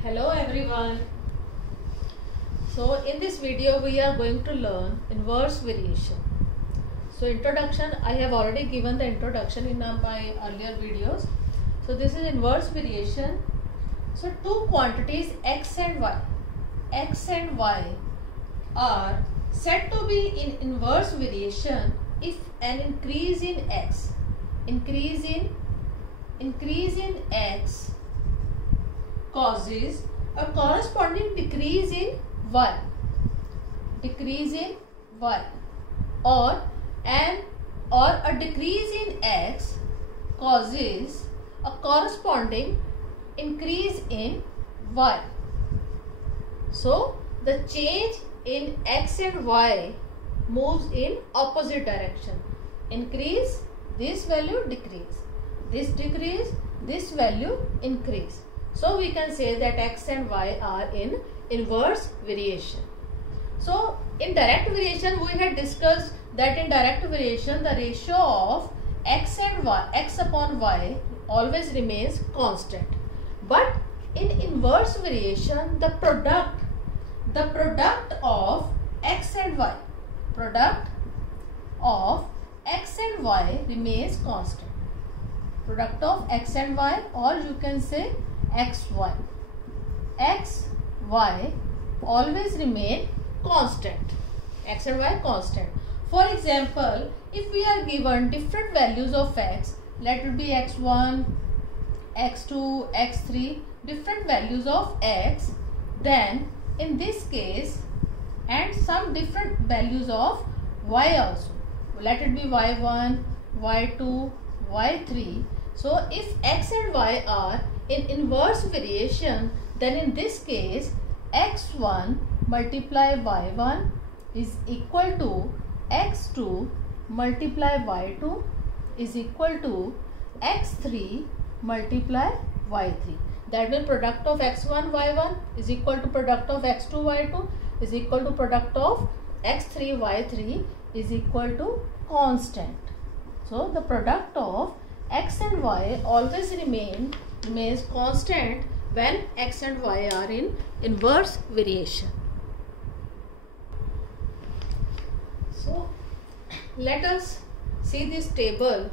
Hello everyone. So in this video we are going to learn inverse variation. So introduction, I have already given the introduction in my earlier videos. So this is inverse variation. So two quantities x and y are said to be in inverse variation if an increase in x causes a corresponding decrease in y or a decrease in x causes a corresponding increase in y. So the change in x and y moves in opposite direction. Increase, this value decrease, this decrease, this value increase. So we can say that x and y are in inverse variation. So in direct variation we had discussed that in direct variation the ratio of x upon y always remains constant. But in inverse variation the product of x and y remains constant. Product of x and y, or you can say xy always remain constant. X and y constant. For example, if we are given different values of x, let it be x1, x2, x3, different values of x, then in this case, and some different values of y also, let it be y1, y2, y3. So if x and y are in inverse variation, then in this case x1 multiply y1 is equal to x2 multiply y2 is equal to x3 multiply y3. That means product of x1 y1 is equal to product of x2 y2 is equal to product of x3 y3 is equal to constant. So the product of x and y always remains constant when x and y are in inverse variation. So let us see this table,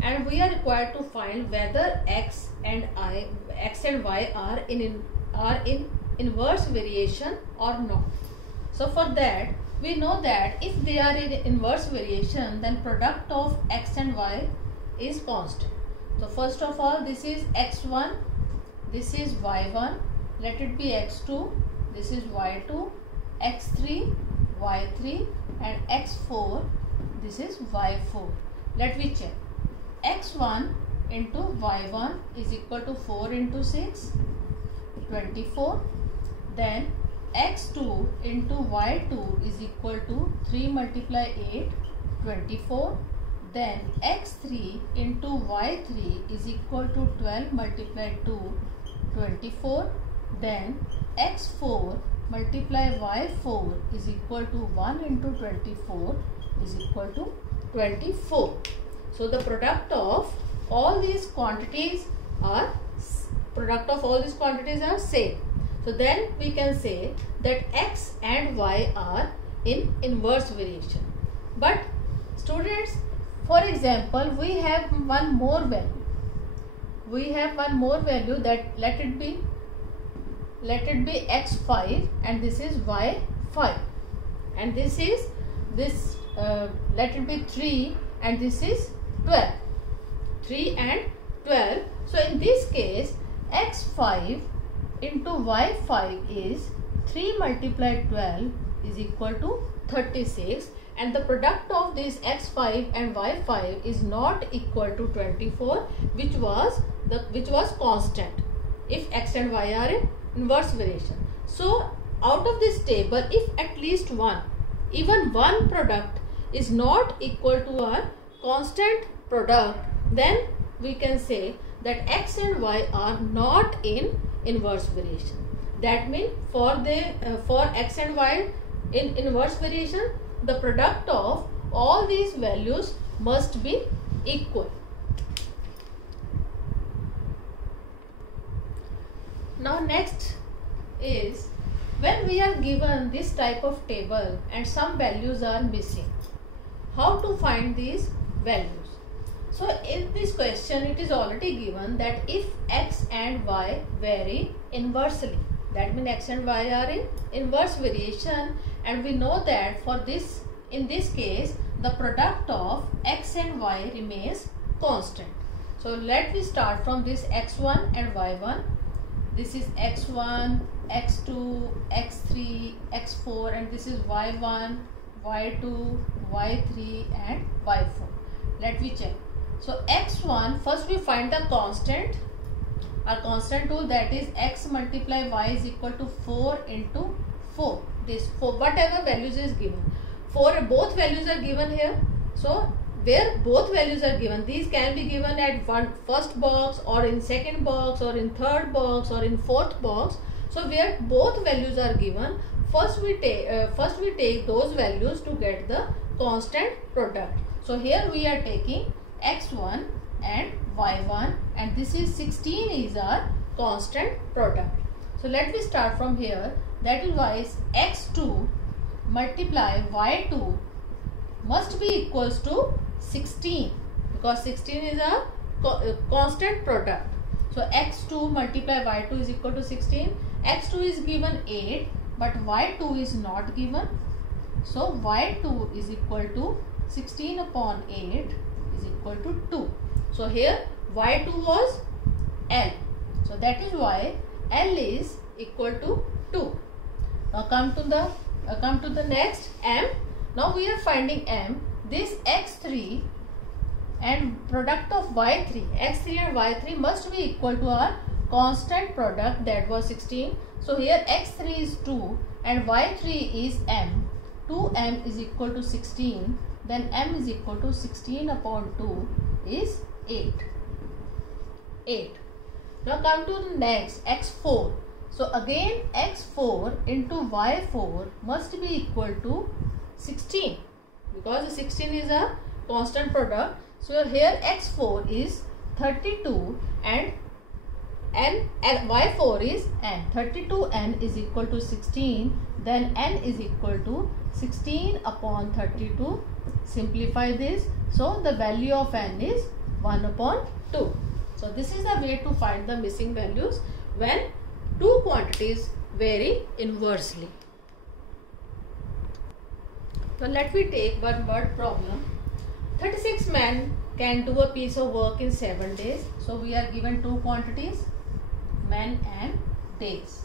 and we are required to find whether x and y are in inverse variation or not. So for that we know that if they are in inverse variation, then product of x and y is constant. So first of all, this is x1, this is y1, let it be x2, this is y2, x3, y3, and x4, this is y4. Let me check. x1 into y1 is equal to 4 into 6, 24. Then x2 into y2 is equal to 3 multiply 8, 24. Then x3 into y3 is equal to 12 multiply 2, 24. Then x4 multiply y4 is equal to 1 into 24 is equal to 24. So the product of all these quantities are same. So then we can say that x and y are in inverse variation. But students, for example, we have one more value. That let it be x5 and this is y5, and this is let it be 3 and this is 12. 3 and 12. So in this case x5 into y5 is 3 multiplied 12 is equal to 36, and the product of this x5 and y5 is not equal to 24, which was constant if x and y are in inverse variation. So out of this table, if at least even one product is not equal to a constant product, then we can say that x and y are not in inverse variation. That means for x and y in inverse variation, the product of all these values must be equal. Now next is when we are given this type of table and some values are missing, how to find these values? So in this question it is already given that if x and y vary inversely, that means x and y are in inverse variation, and we know that for this, in this case, the product of x and y remains constant. So let me start from this x1 and y1. This is x1, x2, x3, x4, and this is y1, y2, y3 and y4. Let me check. So x1, first we find the constant. Our constant tool, that is x multiply y is equal to 4 into 4. This 4, whatever values is given. 4, both values are given here. So where both values are given, these can be given at first box or in second box or in third box or in fourth box. So where both values are given, first we take those values to get the constant product. So here we are taking x1 and y1, and this is 16 is our constant product. So let me start from here. That is why x2 multiply y2 must be equals to 16, because 16 is a constant product. So x2 multiply y2 is equal to 16. x2 is given 8, but y2 is not given. So y2 is equal to 16 upon 8 is equal to 2. So here y2 was L. So that is why L is equal to 2. Now come to the next M. Now we are finding M. This x3 and product of y3, x3 and y3 must be equal to our constant product, that was 16. So here x3 is 2 and y3 is M. 2m is equal to 16. Then m is equal to 16 upon 2 is 8. 8. Now come to the next, x4. So again x4 into y4 must be equal to 16, because 16 is a constant product. So here x4 is 32 and y4 is n. 32n is equal to 16. Then n is equal to 16 upon 32. Simplify this. So the value of n is 1 upon 2. So this is the way to find the missing values when two quantities vary inversely. So let me take one word problem. 36 men can do a piece of work in 7 days. So we are given two quantities, men and days.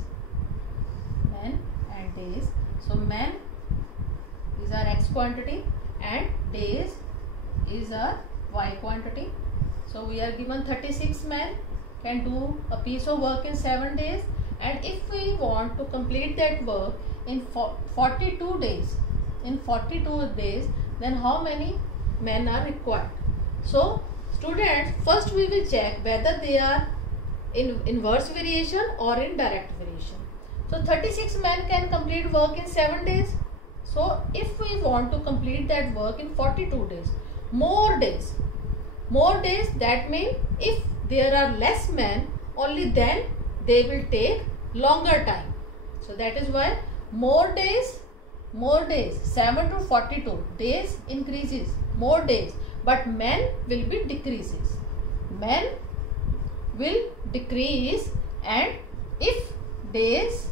Men and days. So men is our x quantity and days is our y quantity. So we are given 36 men can do a piece of work in 7 days, and if we want to complete that work in 42 days, then how many men are required? So students, first we will check whether they are in inverse variation or in direct variation. So 36 men can complete work in 7 days. So if we want to complete that work in 42 days, more days, that means if there are less men, only then they will take longer time. So that is why more days, 7 to 42 days increases, more days, but men will be decreases. Men will decrease, and if days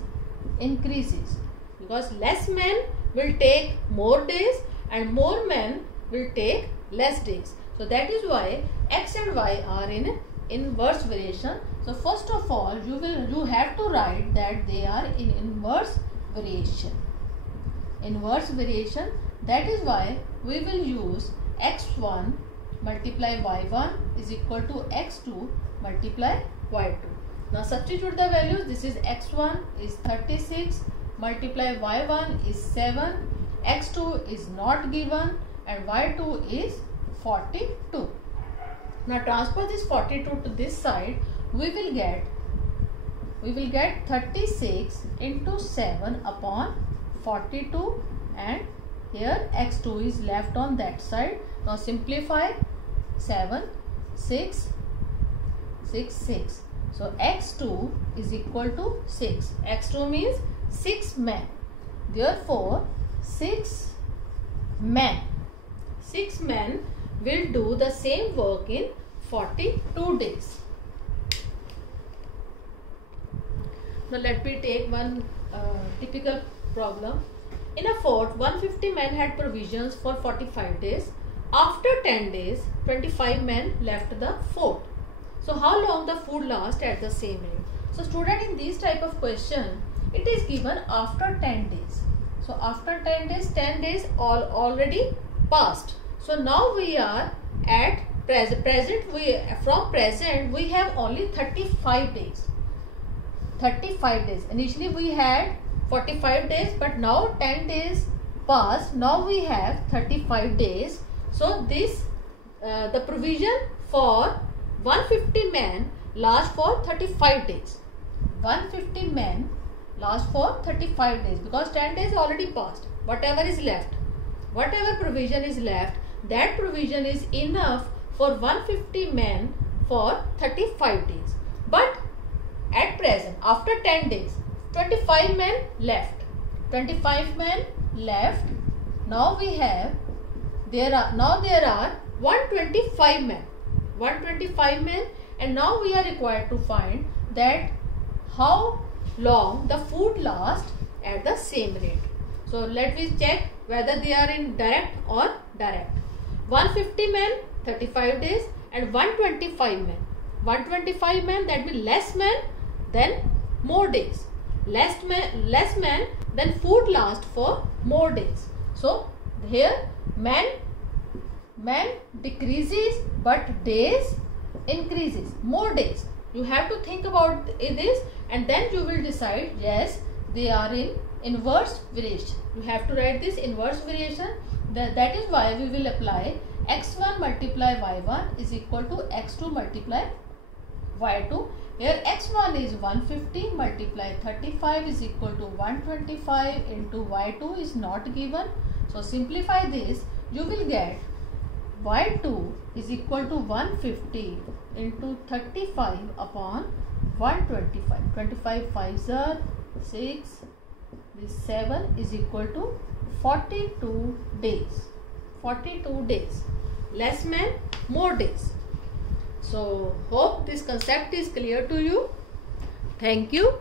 increases, because less men will take more days and more men will take less days. So that is why x and y are in inverse variation. So first of all you have to write that they are in inverse variation. Inverse variation, that is why we will use x1 multiply y1 is equal to x2 multiply y2. Now substitute the values. This is x1 is 36 multiply y1 is 7, x2 is not given, and y2 is 42. Now transfer this 42 to this side. We will get 36 into 7 upon 42, and here x2 is left on that side. Now simplify. 7 6 6 6. So x2 is equal to 6. x2 means 6 men. Therefore 6 men will do the same work in 42 days. Now let me take one typical problem. In a fort, 150 men had provisions for 45 days. After 10 days, 25 men left the fort. So how long the food lasts at the same rate? So student, in this type of question, it is given after 10 days. So after 10 days already passed. So now we are at present. From present we have only 35 days. 35 days. Initially we had 45 days, but now 10 days passed. Now we have 35 days. So this the provision for 150 men lasts for 35 days. 150 men lasts for 35 days because 10 days already passed. Whatever is left, whatever provision is left, that provision is enough for 150 men for 35 days. But at present, after 10 days, 25 men left. 25 men left. Now we have, there are 125 men. 125 men, and now we are required to find that how long the food lasts at the same rate. So let me check whether they are in direct or direct. 150 men 35 days and 125 men. 125 men, that means less men then more days. Less men then food lasts for more days. So here men decreases but days increases, more days. You have to think about this and then you will decide, yes, they are in inverse variation. You have to write this inverse variation. That is why we will apply x1 multiply y1 is equal to x2 multiply y2. Here x1 is 150 multiply 35 is equal to 125 into y2 is not given. So simplify this, you will get y2 is equal to 150 into 35 upon 125. 25 5s are 6. This 7 is equal to 42 days. 42 days. Less men, more days. So hope this concept is clear to you. Thank you.